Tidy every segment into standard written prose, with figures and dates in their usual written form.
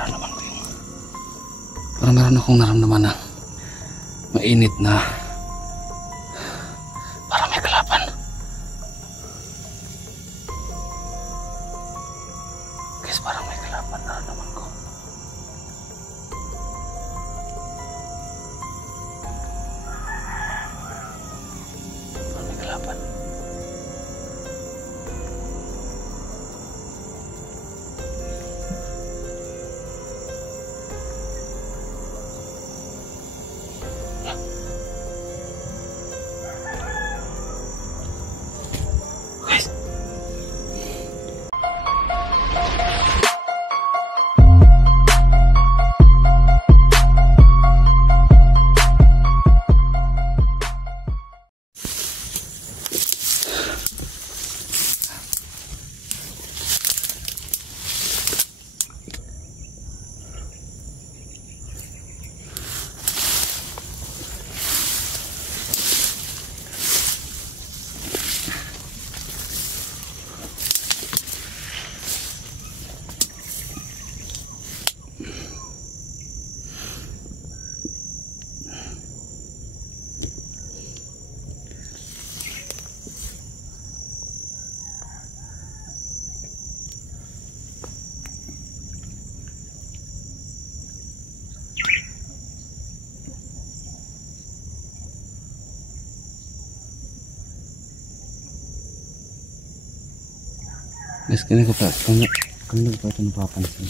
nararamdaman ko yung parang meron akong naramdaman na mainit na parang may kalaban. Guys, parang may kalaban nararamdaman ko. Parang may kalaban. Guys, kanina pa ito napapansin.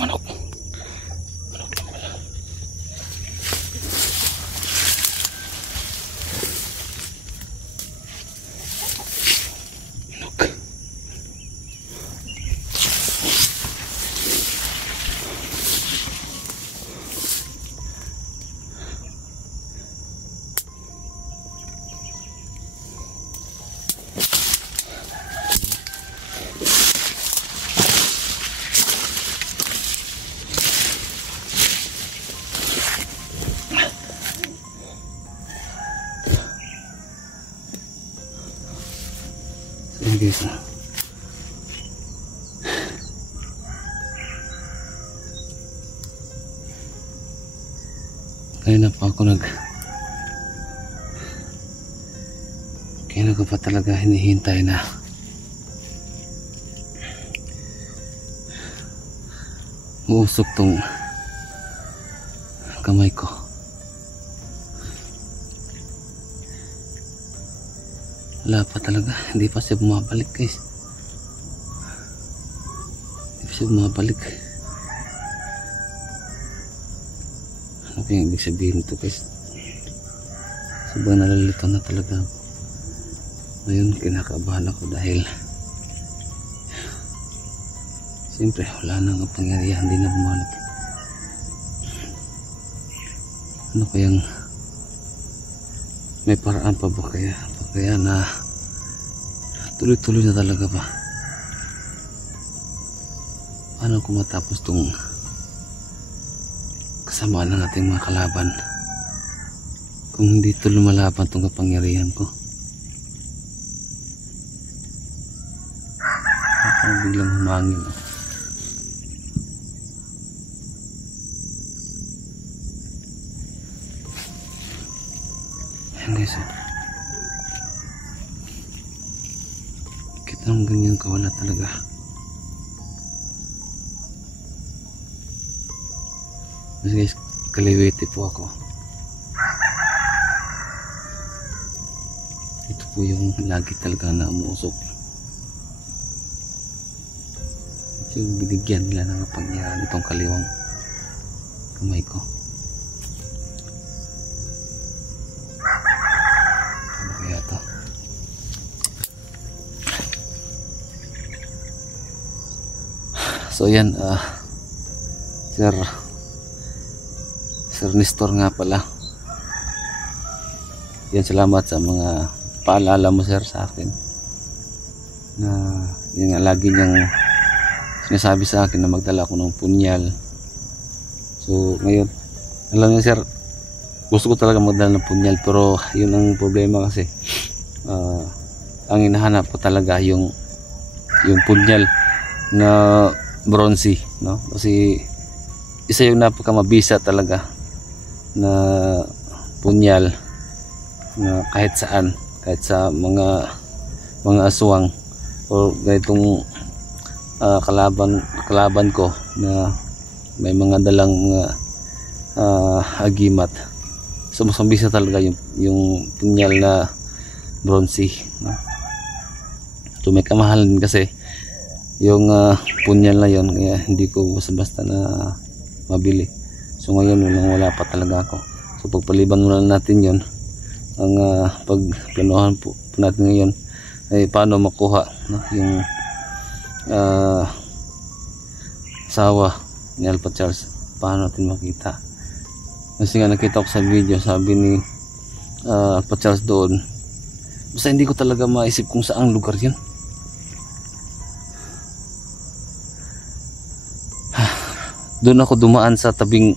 Manok. Manok lang pala. Manok. Guys, kanina pa ako kaya ko pa talaga hinihintay na uusok tong kamay ko. Wala pa talaga, hindi pa siya bumabalik guys. Hindi pa siya bumabalik. Ano kaya ibig sabihin ito guys? Sobrang nalalito na talaga. Ngayon kinakabahan ako dahil siyempre wala nang kapangyarihan, hindi na bumalik. Ano kayang may paraan pa ba kaya na tuloy-tuloy na talaga ba? Paano kung matapos tong kasamaan ng ating mga kalaban kung hindi ito lumalaban tong kapangyarihan ko? Parang biglang humangin ako. Ayan guys, kitang ganyan kawala talaga. Mas guys, kaliwete po ako. Ito po yung lagi talaga na umuusok. Ito yung binigyan nila ng kapangyarihan itong kaliwang kamay ko. Ano kaya ito? So yan, Sir Nestor nga pala. Yan, salamat sa mga paalala mo sir sa akin. Na yun nga, lagi niyang sinasabi sa akin na magdala ako ng punyal. So ngayon, alam niyo sir, gusto ko talaga magdala ng punyal, pero yun ang problema kasi ang hinahanap ko talaga yung punyal na bronze, no? Kasi isa yung napakamabisa talaga na punyal na kahit saan, kahit sa mga aswang o ganitong kalaban ko na may mga dalang mga agimat. So mas mabisa talaga yung punyal na bronze, no? So may kamahalan kasi yung punyal na yon, kaya hindi ko basta-basta na mabili. So ngayon wala pa talaga ako. So pagpaliban muna natin yon, ang pagplanuhan po natin ngayon ay paano makuha, no, yung sawa ni Alpha Charles. Paano natin makita? Kasi nga nakita ko sa video, sabi ni Alpha Charles doon, basta hindi ko talaga maisip kung saang lugar yun. Doon ako dumaan sa tabing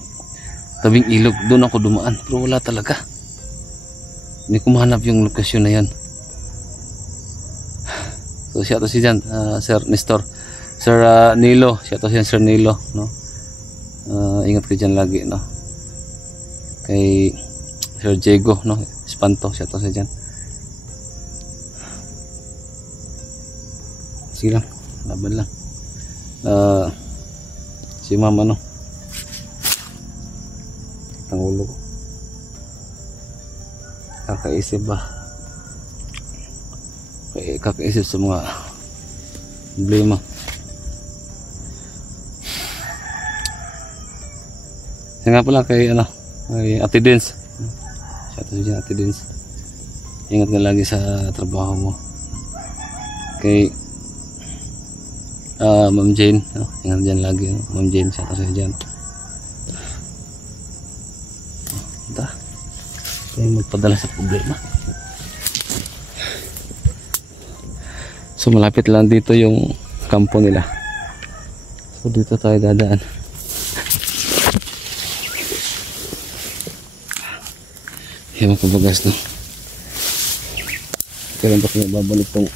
ilog, doon ako dumaan, pero wala talaga. Hindi ko mahanap yung lokasyon na yan. So siya to si dyan, Sir Nestor, Sir Nilo, siya to si Sir Nilo, no? Ingat ka dyan lagi, no? Kay Sir Diego, no? Espanto, siya to si dyan. Sige lang, laban lang. Si mama, no, ang ulo ko, kakaisip ba, kakaisip sa mga problema. Siya nga pala kay Ate Dens, siya to siya, Ate Dens, ingat ka lagi sa trabaho mo. Kay Ma'am Jane, no? Ingat dyan lagi, no? Ma'am Jane, siya kasi dyan. Ito yung magpadala sa problema. So malapit lang dito yung kampo nila. So dito tayo dadaan. Yung kabagas, no? Kailan ba kaya babalik tong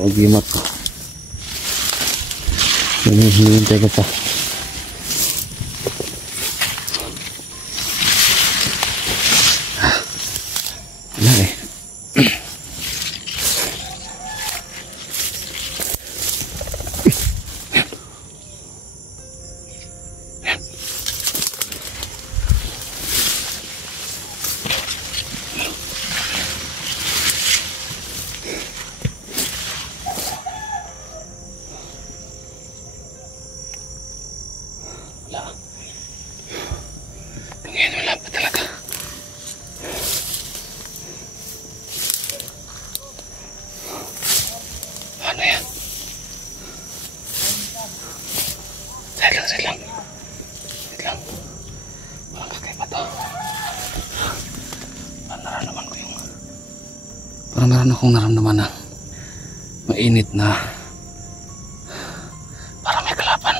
agimat ko. Hinihintay ko pa. Wala eh. Wala pa talaga. Ano yan? Side lang. Walang kakaiba to. Nararamdaman ko yung, parang meron akong naramdaman na mainit na parang may kalaban.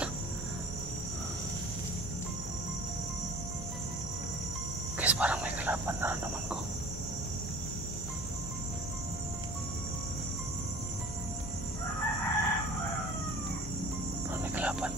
Guys, parang may kalaban naramdaman ko. Parang may kalaban.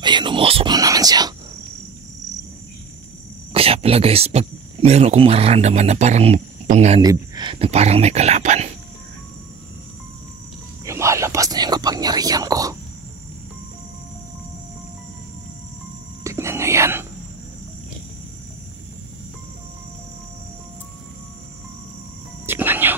Ayan, umusok na naman siya. Kaya pala guys, pag meron akong mararamdaman na parang panganib, na parang may kalaban, Lumalabas na yung kapangyarihan ko. Tignan nyo yan. Tignan nyo.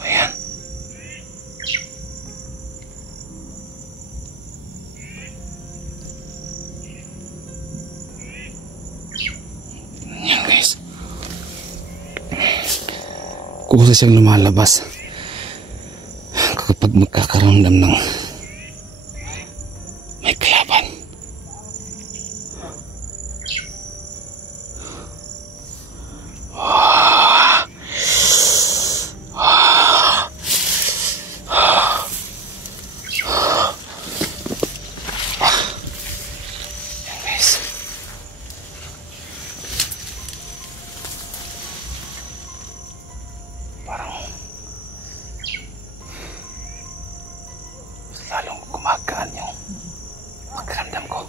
Ayan. Ayan guys. Kusa siyang lumalabas kapag magkakaramdam ng may kalaban. Ayan guys. Parang lalong gumagaan yung pagkaramdam ko.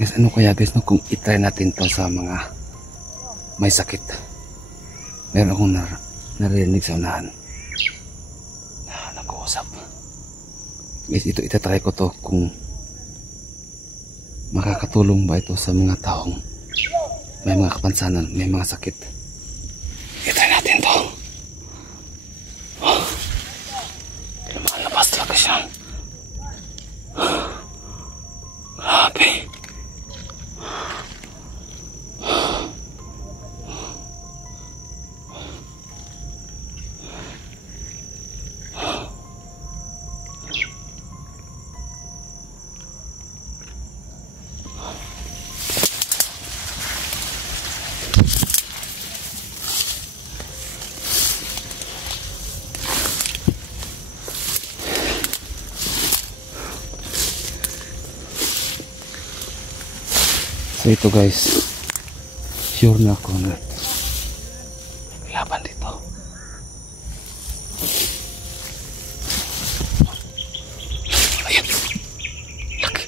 Guys, ano kaya guys, no, kung itry natin to sa mga may sakit. Meron akong narinig sa unahan na nag-uusap. Guys, ito itatry ko to kung makakatulong ba ito sa mga taong may mga kapansanan, may mga sakit. Itry natin to. Lumalabas talaga siya. Grabe. So ito guys, sure na ako na laban dito. Ayan, laki.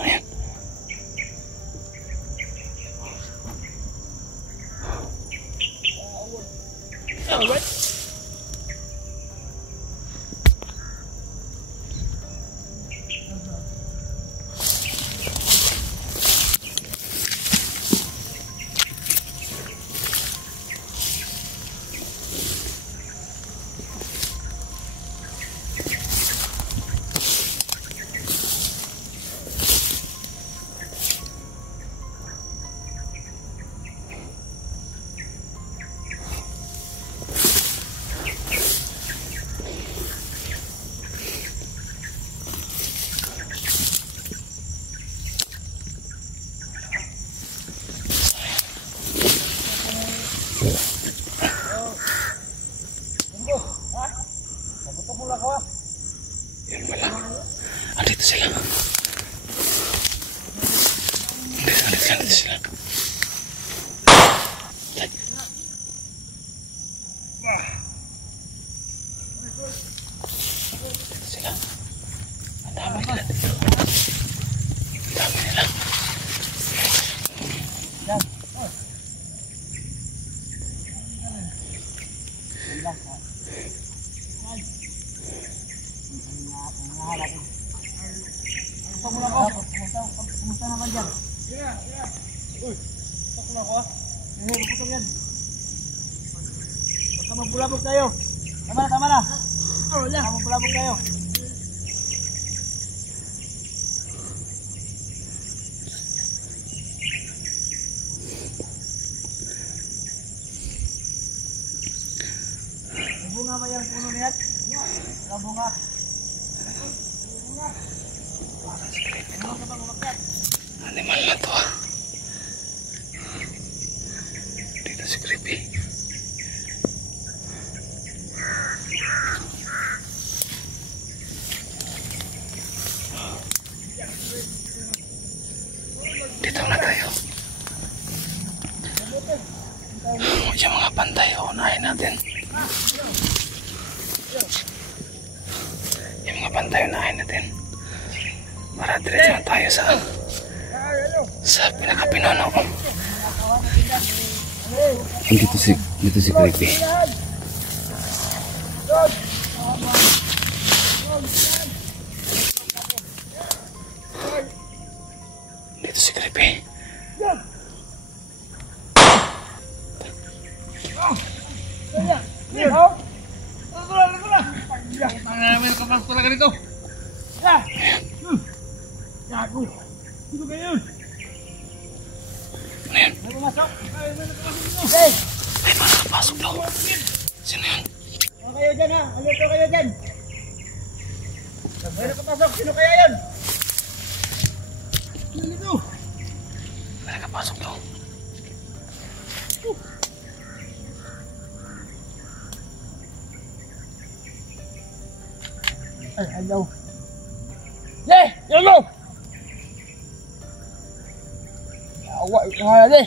Ayan. Yan pala. Andito sila. Andito sila. Andito sila. Ang dami nila dito. Ang dami nila. Kumusta naman dyan? Uy, tak na ako. Bukutok yan. Baka magbulabog tayo. Tama na. Baka magbulabog tayo. May bunga ba yung puno niyan? Wala bunga. Animal na to ah. Dito si Creepy. Dito na tayo. Yung mga pantay, unahin natin. Yung mga pantay, unahin natin. Para diretso na tayo sa pinakapinuno. Dito si Creepy. Dito si Creepy. May nakapasok talaga dito. Gago. Sino kayo yun? Ano yun? May pumasok. May nakapasok dito. May mga nakapasok daw. Sino yun? Ano kayo dyan ha? Ano kayo dyan? May nakapasok. Sino kaya yun? Sino dito? May nakapasok daw. Ay, ayaw. Yolo! Awa, kaya deh.